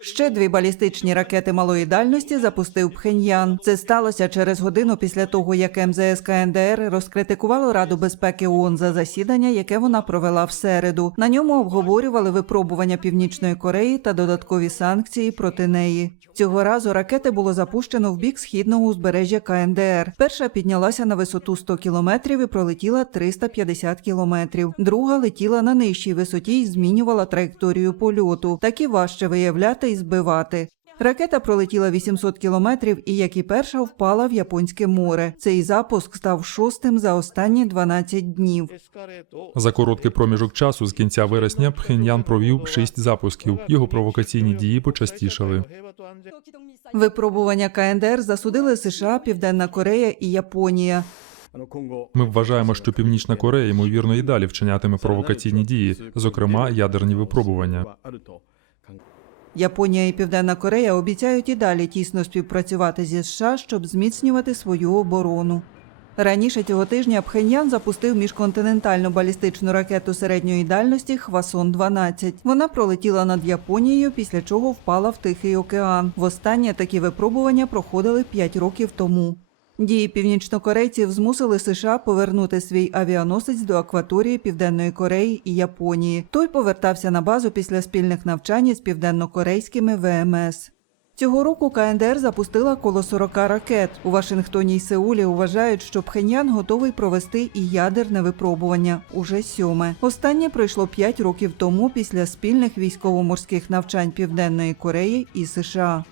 Ще дві балістичні ракети малої дальності запустив Пхеньян. Це сталося через годину після того, як МЗС КНДР розкритикувало Раду безпеки ООН за засідання, яке вона провела в середу. На ньому обговорювали випробування Північної Кореї та додаткові санкції проти неї. Цього разу ракети було запущено в бік східного узбережжя КНДР. Перша піднялася на висоту 100 кілометрів і пролетіла 350 кілометрів. Друга летіла на нижчій висоті і змінювала траєкторію польоту. Так і важче виявляти і збивати. Ракета пролетіла 800 кілометрів і, як і перша, впала в Японське море. Цей запуск став шостим за останні 12 днів. За короткий проміжок часу з кінця вересня Пхеньян провів шість запусків. Його провокаційні дії почастішали. Випробування КНДР засудили США, Південна Корея і Японія. Ми вважаємо, що Північна Корея ймовірно і далі вчинятиме провокаційні дії, зокрема ядерні випробування. Японія і Південна Корея обіцяють і далі тісно співпрацювати зі США, щоб зміцнювати свою оборону. Раніше цього тижня Пхеньян запустив міжконтинентальну балістичну ракету середньої дальності Хвасон-12. Вона пролетіла над Японією, після чого впала в Тихий океан. Востаннє такі випробування проходили 5 років тому. Дії північнокорейців змусили США повернути свій авіаносець до акваторії Південної Кореї і Японії. Той повертався на базу після спільних навчань з південнокорейськими ВМС. Цього року КНДР запустила коло 40 ракет. У Вашингтоні й Сеулі вважають, що Пхеньян готовий провести і ядерне випробування уже сьоме. Останнє пройшло 5 років тому після спільних військово-морських навчань Південної Кореї і США.